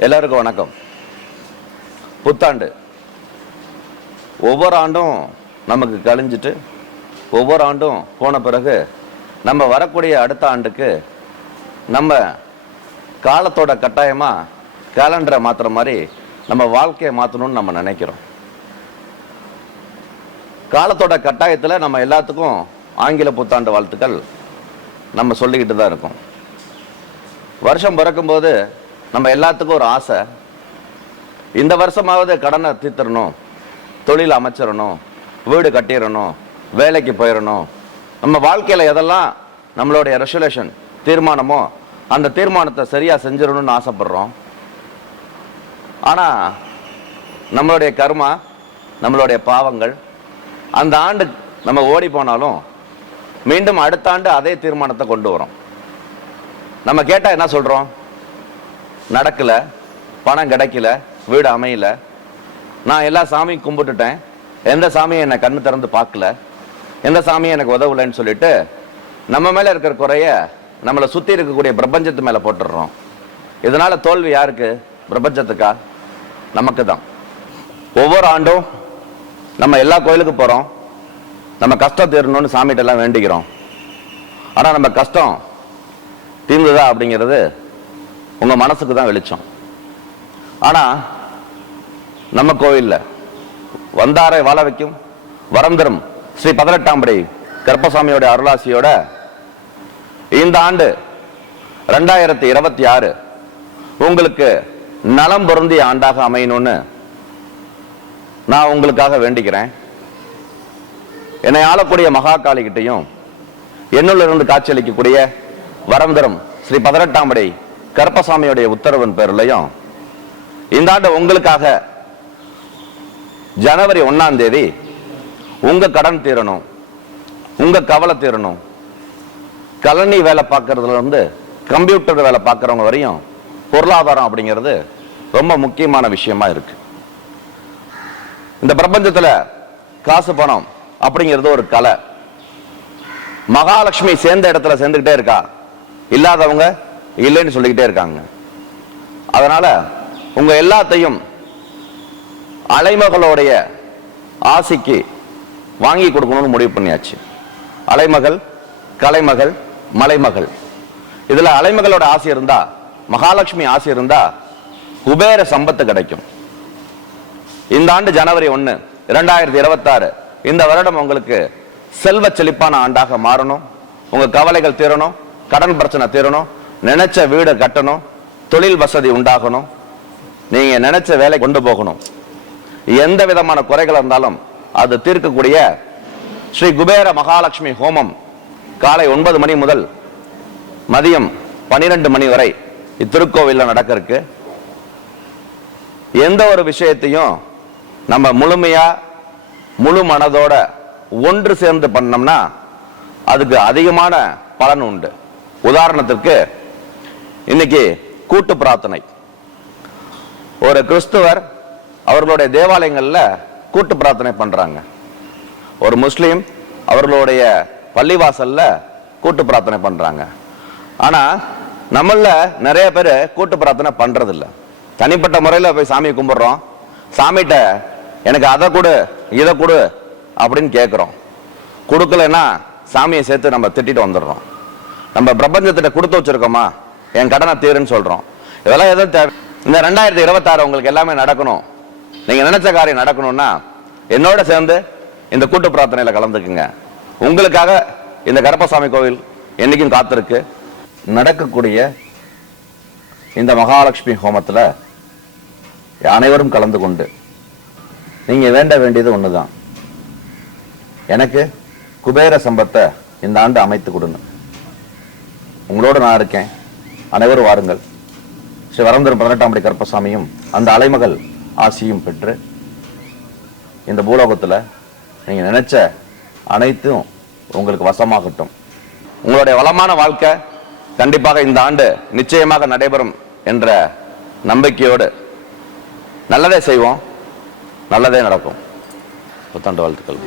எல்லாருக்கும் வணக்கம். புத்தாண்டு ஒவ்வொரு ஆண்டும் நமக்கு கழிஞ்சிட்டு ஒவ்வொரு ஆண்டும் போன பிறகு நம்ம வரக்கூடிய அடுத்த ஆண்டுக்கு நம்ம காலத்தோட கட்டாயமாக கேலண்டரை மாற்றுற மாதிரி நம்ம வாழ்க்கையை மாற்றணும்னு நம்ம நினைக்கிறோம். காலத்தோட கட்டாயத்தில் நம்ம எல்லாத்துக்கும் ஆங்கில புத்தாண்டு வாழ்த்துக்கள் நம்ம சொல்லிக்கிட்டு தான் இருக்கோம். வருஷம் பிறக்கும்போது நம்ம எல்லாத்துக்கும் ஒரு ஆசை, இந்த வருஷமாவது கடனை தீர்த்திடணும், தொழில் அமைச்சிடணும், வீடு கட்டிடணும், வேலைக்கு போயிடணும். நம்ம வாழ்க்கையில் எதெல்லாம் நம்மளுடைய ரெசல்யூஷன் தீர்மானமோ அந்த தீர்மானத்தை சரியாக செஞ்சிடணும்னு ஆசைப்படுறோம். ஆனால் நம்மளுடைய கர்மா, நம்மளுடைய பாவங்கள் அந்த ஆண்டு நம்ம ஓடி போனாலும் மீண்டும் அடுத்த ஆண்டு அதே தீர்மானத்தை கொண்டு வரோம். நம்ம கேட்டால் என்ன சொல்கிறோம்? நடக்கலை, பணம் கிடைக்கல, வீடு அமையல, நான் எல்லா சாமியும் கும்பிட்டுட்டேன், எந்த சாமியும் என்னை கண்ணு திறந்து பார்க்கல, எந்த சாமியும் எனக்கு உதவலைன்னு சொல்லிட்டு நம்ம மேலே இருக்கிற குறைய நம்மளை சுற்றி இருக்கக்கூடிய பிரபஞ்சத்து மேலே போட்டுடுறோம். இதனால தோல்வி யாருக்கு? பிரபஞ்சத்துக்கா? நமக்கு தான். ஒவ்வொரு ஆண்டும் நம்ம எல்லா கோயிலுக்கு போகிறோம், நம்ம கஷ்டம் தீரணும்னு சாமிகிட்டெல்லாம் வேண்டிக்கிறோம். ஆனால் நம்ம கஷ்டம் தீர்ந்துதா அப்படிங்கிறது உங்கள் மனசுக்கு தான் வெளிச்சம். ஆனால் நம்ம கோயிலில் வந்தாரை வாழ வைக்கும் வரம் தரும் ஸ்ரீ 18ஆம் படி கருப்பசாமியோட அருளாசியோட இந்த ஆண்டு 2026 உங்களுக்கு நலம் பொருந்திய ஆண்டாக அமையணும்னு நான் உங்களுக்காக வேண்டிக்கிறேன். என்னை ஆளக்கூடிய மகாகாளி கிட்டையும் என்னுள்ள இருந்து காட்சியளிக்கக்கூடிய வரம் தரும் ஸ்ரீ 18ஆம் படி கருப்பசாமியுடைய உத்தரவின் பேர்லையும் இந்த ஆண்டு உங்களுக்காக ஜனவரி 1ஆம் தேதி உங்க கடன் தீரணும், உங்க கவலை தீரணும். கலனி வேலை பார்க்கறதுல இருந்து கம்ப்யூட்டர் வேலை பார்க்கறவங்க வரையும் பொருளாதாரம் அப்படிங்கிறது ரொம்ப முக்கியமான விஷயமா இருக்கு. இந்த பிரபஞ்சத்துல காசு பணம் அப்படிங்கிறது ஒரு கலை. மகாலட்சுமி சேர்ந்த இடத்துல சேர்ந்துக்கிட்டே இருக்கா, இல்லாதவங்க இல்லைன்னு சொல்லிக்கிட்டே இருக்காங்க. அதனால உங்க எல்லாத்தையும் அலைமகளுடைய ஆசைக்கு வாங்கி கொடுக்கணும்னு முடிவு பண்ணியாச்சு. அலைமகள், கலைமகள், மலைமகள். இதுல அலைமகளோட ஆசை இருந்தா, மகாலட்சுமி ஆசை இருந்தா குபேர சம்பத்து கிடைக்கும். இந்த ஆண்டு ஜனவரி 1 2026 இந்த வருடம் உங்களுக்கு செல்வ செழிப்பான ஆண்டாக மாறணும். உங்க கவலைகள் தீரணும், கடன் பிரச்சனை தீரணும், நினைச்ச வீடு கட்டணும், தொழில் வசதி உண்டாகணும், நீங்க நினைச்ச வேலை கொண்டு போகணும். எந்த விதமான குறைகள் இருந்தாலும் அது தீர்க்கக்கூடிய ஸ்ரீ குபேர மகாலட்சுமி ஹோமம் காலை 9 மணி முதல் மதியம் 12 மணி வரை இத்திருக்கோவிலில் நடக்க இருக்கு. எந்த ஒரு விஷயத்தையும் நம்ம முழுமையா முழு மனதோட ஒன்று சேர்ந்து பண்ணோம்னா அதுக்கு அதிகமான பலன் உண்டு. உதாரணத்திற்கு இன்னைக்கு கூட்டு பிரார்த்தனை. ஒரு கிறிஸ்துவர் அவர்களுடைய தேவாலயங்கள்ல கூட்டு பிரார்த்தனை பண்றாங்க. ஒரு முஸ்லீம் அவர்களுடைய பள்ளிவாசல்ல கூட்டு பிரார்த்தனை பண்றாங்க. ஆனா நம்மள நிறைய பேர் கூட்டு பிரார்த்தனை பண்றது இல்ல. தனிப்பட்ட முறையில் போய் சாமி கும்பிடுறோம், சாமிகிட்ட எனக்கு அதை கொடு இதை கொடு அப்படின்னு கேட்கிறோம். கொடுக்கலன்னா சாமியை சேர்த்து நம்ம திட்டிட்டு வந்துடுறோம். நம்ம பிரபஞ்சத்திட்ட கொடுத்து வச்சிருக்கோமா, என் கடனை தீருன்னு சொல்றோம். இதெல்லாம் எதுவும் தேவை? இந்த 2026 உங்களுக்கு எல்லாமே நடக்கணும், நீங்க நினைச்ச காரியம் நடக்கணும்னா என்னோட சேர்ந்து இந்த கூட்டு பிரார்த்தனையில கலந்துக்குங்க. உங்களுக்காக இந்த கருப்பசாமி கோவில் என்னைக்கும் காத்திருக்கு. நடக்கக்கூடிய இந்த மகாலட்சுமி ஹோமத்துல அனைவரும் கலந்து கொண்டு நீங்க வேண்ட வேண்டியது ஒண்ணுதான், எனக்கு குபேர சம்பத்தை இந்த ஆண்டு அமைத்து கொடுங்க. உங்களோட நான் இருக்கேன், அனைவரும் வாருங்கள். ஸ்ரீ வரந்தரும் 18ஆம் படி கருப்பசாமியும் அந்த அலைமகள் ஆசியும் பெற்று இந்த பூலோகத்துல நீங்க நினைச்ச அனைத்தும் உங்களுக்கு வசமாகட்டும். உங்களுடைய வளமான வாழ்க்கை கண்டிப்பாக இந்த ஆண்டு நிச்சயமாக நடைபெறும் என்ற நம்பிக்கையோடு நல்லதே செய்வோம், நல்லதே நடக்கும். புத்தாண்டு வாழ்த்துக்கள்,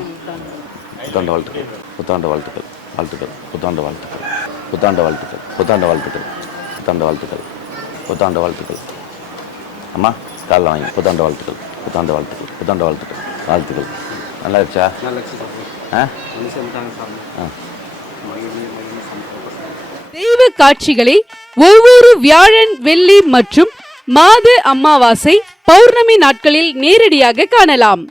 புத்தாண்டு வாழ்த்துக்கள், புத்தாண்டு வாழ்த்துக்கள், வாழ்த்துக்கள், புத்தாண்டு வாழ்த்துக்கள், புத்தாண்டு வாழ்த்துக்கள், புத்தாண்டு வாழ்த்துக்கள், புத்தாண்டு வாழ்த்துக்கள், புத்தாண்டு வாழ்த்துக்கள். அம்மா காலைல வாங்கி புத்தாண்டு வாழ்த்துக்கள், புத்தாண்டு வாழ்த்துக்கள், புத்தாண்டு வாழ்த்துக்கள், வாழ்த்துக்கள். நல்லா இருச்சா? தெய்வ காட்சிகளை ஒவ்வொரு வியாழன், வெள்ளி மற்றும் மாத அமாவாசை, பௌர்ணமி நாட்களில் நேரடியாக காணலாம்.